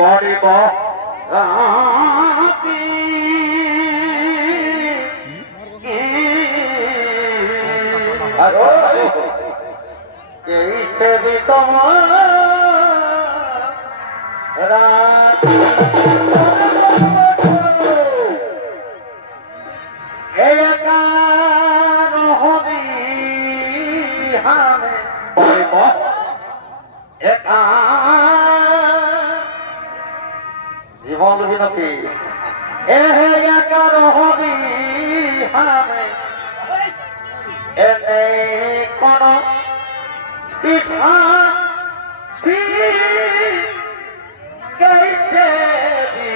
পড়িব সেবি তোমার হামে পড়িব একা জীবন বিনতি একার হবি হামে এনে কোন দিশা कैसे भी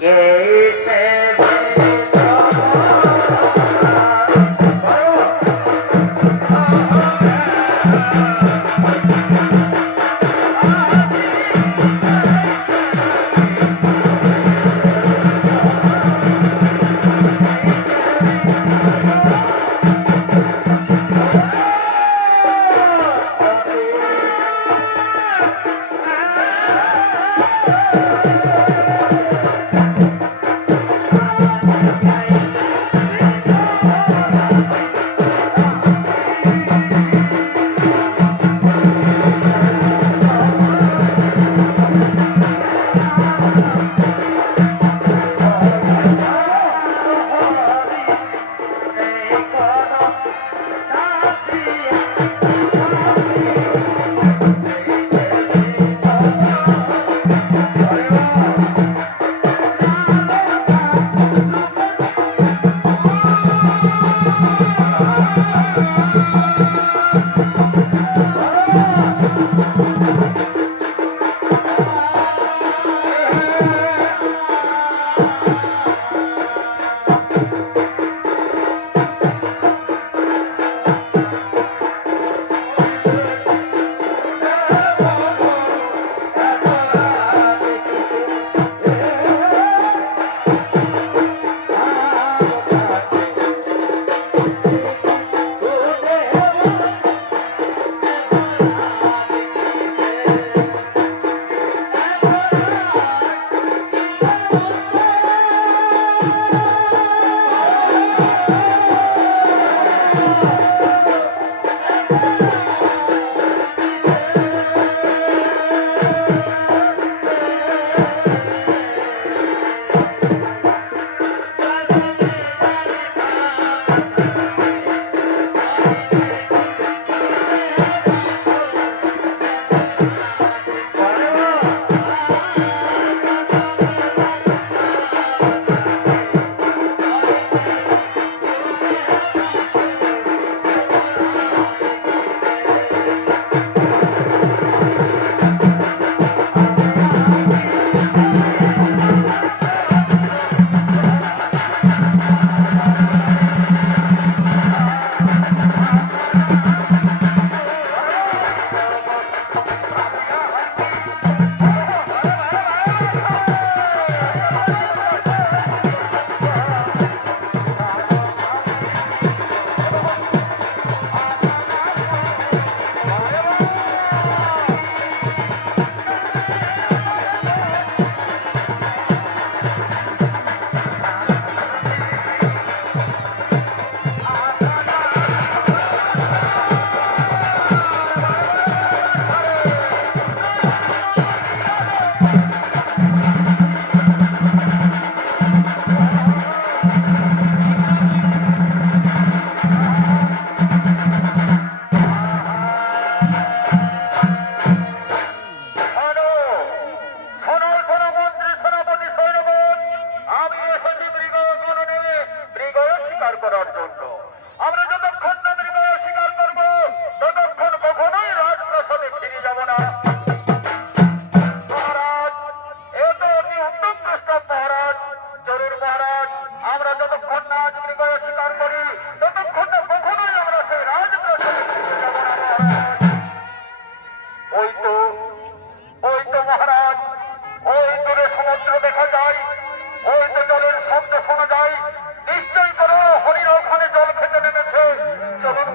कैसे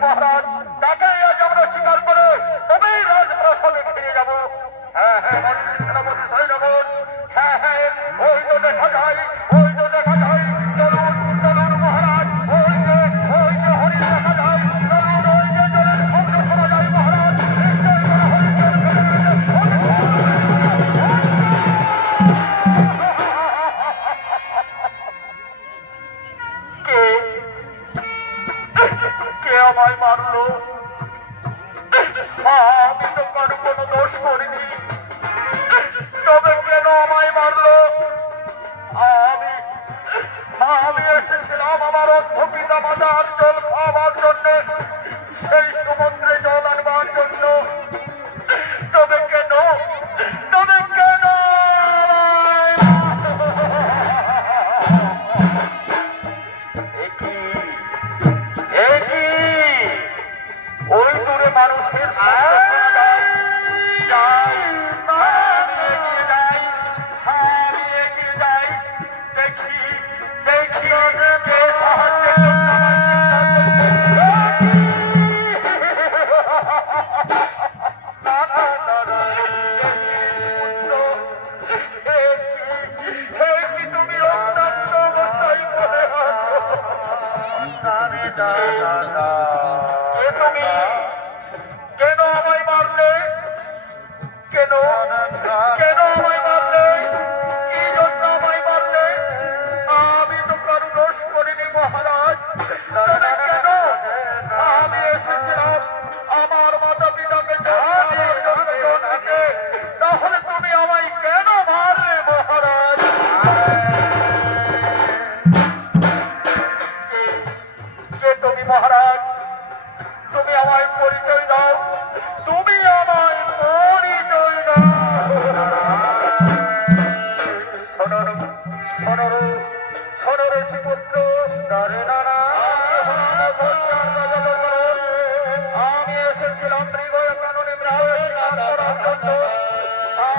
মহারাজ তাকেই আজ আমরা স্বীকার করে তবেই রাজপ্রাসাদে ফিরে যাব। হ্যাঁ হ্যাঁ যাই, আমি এগিয়ে যাই, আমি এগিয়ে যাই। দেখি দেখি কে সাহায্যের জন্য আমার কেন আমায় মারলে? কেন কেন আমায় মারলে? কি জন্য আমায় মারলে? আমি তো কারো দোষ করিনি মহারাজ। তবে কেন? আমি এসেছিলাম আমার মাতা পিতাকে তাহলে তুমি আমায় কেন মারলে মহারাজ? কে তুমি মহারাজ? তুমি আমায় পরিচয় দাও, তুমি আমায় পরিচয় দাও। শোনর শোনর শোনর সুপুত্র, আমি এসেছিলাম হৃদয় কাননে করার জন্য।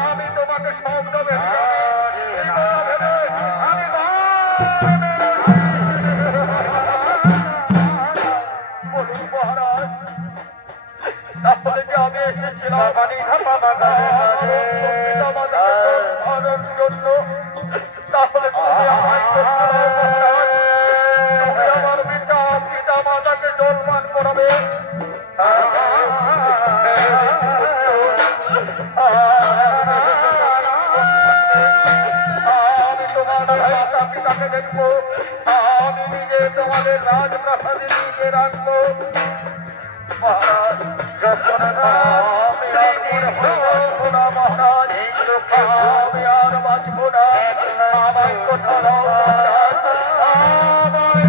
আমি তোমাকে শব্দ ভেবে আমি বলুন মহারাজ, তাহলে যে আমি এসেছিলাম আনার জন্য, তাহলে তুমি আমায় তুমি আমার পিতা মাতাকে জলপান করাবে। আমি তোমার মাতা পিতাকে দেখবো, আমি নিজে তোমাদের রাজপ্রাসাদে নিয়ে রাখবো। মহারাজ আমি আর মনে হবো না মহারাজ, আমি আর বাঁচবো না। আমায় কোথা দাও মহারাজ, আমায়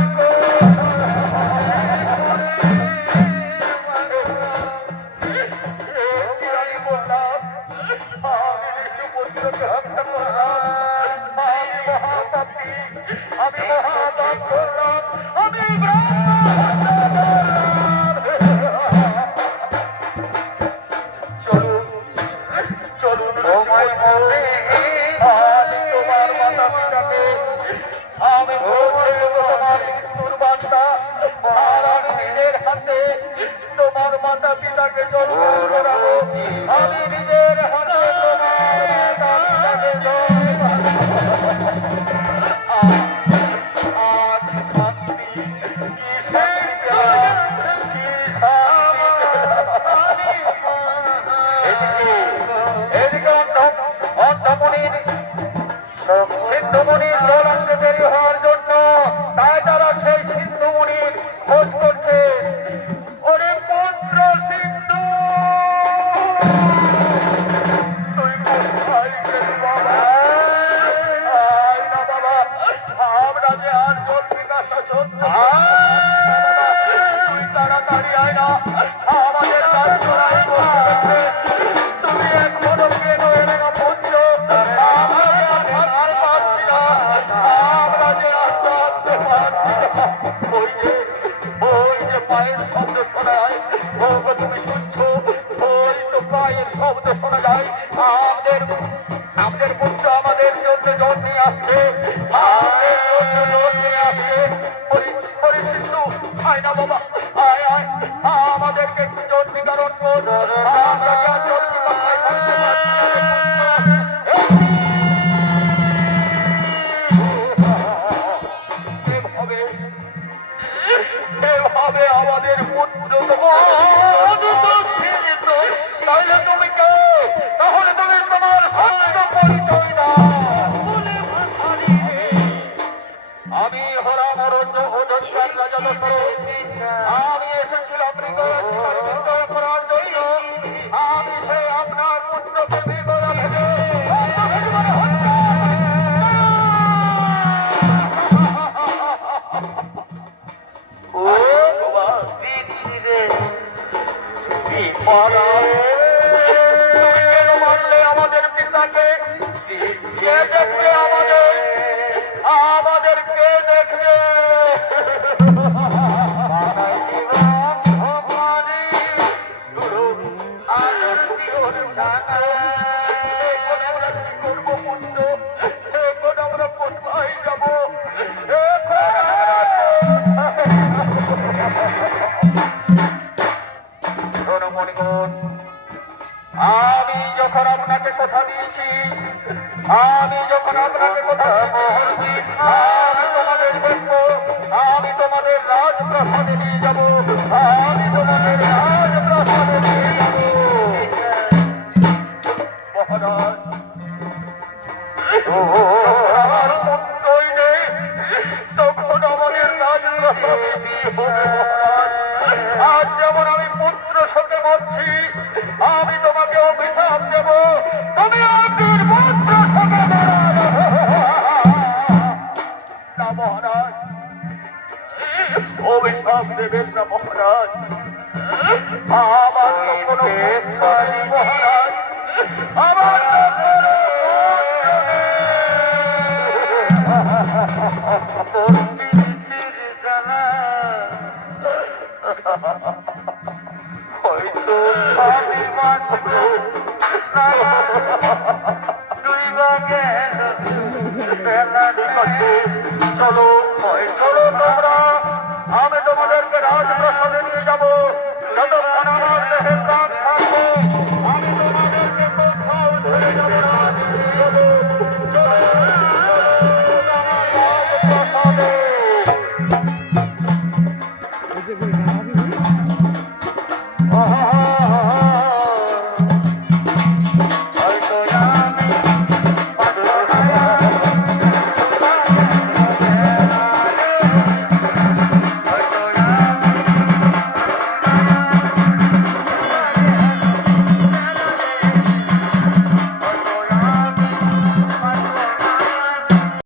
আমি বললাম আমি সুপুত্রকে হত্যা করলাম, আমি মহাপাপী, আমি মহাপাপ করলাম, আমি চলুন চলুন তোমায় বলে আমি তোমার মাতা পিতাকে আমি পৌঁছে দেবো তোমার মৃত্যুর বার্তা। আর আমি নিজের হাতে তোমার মাতা পিতাকে জলপান করাবো, আমি নিজের হাতে তোমার মাতা পিতাকে জলপান আজ শান্তি কি এদিকে অন্ধমণির সিন্ধুমণির জল আনতে দেরি হওয়ার জন্য তাই তারা সেই সিন্ধুমণির খোঁজ করছে। ওরে পুত্র সিন্ধু, তুই কোথায় গেলি বাবা? আয় না বাবা, আমরা যে আর জল পিপাসা সত্য, তুই তাড়াতাড়ি আয় না, আমাদের রাজ্য তুমি এখনো কেন এলে না পুত্র? আমরা যে আর পাচ্ছি না, আমরা যে আর পাচ্ছি না। ওই যে পায়ের শব্দ শোনা যায়, ওগো তুমি শুনছো? ওই তো পায়ের শব্দ শোনা যায়। আমাদের পুত্র আমাদের জন্য জল নিয়ে আসছে, আমাদের জন্য জল নিয়ে আসছে। সিন্ধু আয় না বাবা, আয় আয়, আমাদেরকে একটু জল নিবারণ কর, আমরা কি আর জল পিপাসায় থাকতে পারছি না। এভাবে আমাদের পুত্র তাহলে তুমি কে? তাহলে তুমি তোমার সত্য পরিচয় দাও। আমি হরামরণ্য অযোধ্যার রাজা দশরথ, আমি এসেছিলাম হৃদয় করার জন্য। আমি সে আপনার পুত্রকে বিগড়া ভেবে তুমি কেন মারলে আমাদের পিতাকে? এখন আমরা কি করবো পুত্র? এখন আমরা কোথায় যাবো? এখন শোনো মণিগণ, আমি যখন আপনাকে কথা দিয়েছি, আমি যখন আপনাকে কথা দিয়েছি, আমি তোমাদের দেখবো, আমি তোমাদের রাজপ্রাসাদে নিয়ে যাবো, আমি তোমাদের রাজপ্রাসাদে নিয়ে যাবো। মহারাজ, আমার পুত্রই নেই, তখন আমাদের রাজপ্রাসাদে বিয়ে হবে মহারাজ। আজ যেমন আমি পুত্র শোকে মরছি, আমি তোমাকে অভিশাপ দেব, তুমি আজকের পুত্র শোকে না মহারাজ, অভিশাপ দেবেন না মহারাজ। আমার তো কোনো পুত্র নেই মহারাজ, আমার তো কোনো হয়তো আমি বাঁচব না, দুই ভাগে বেলা চলো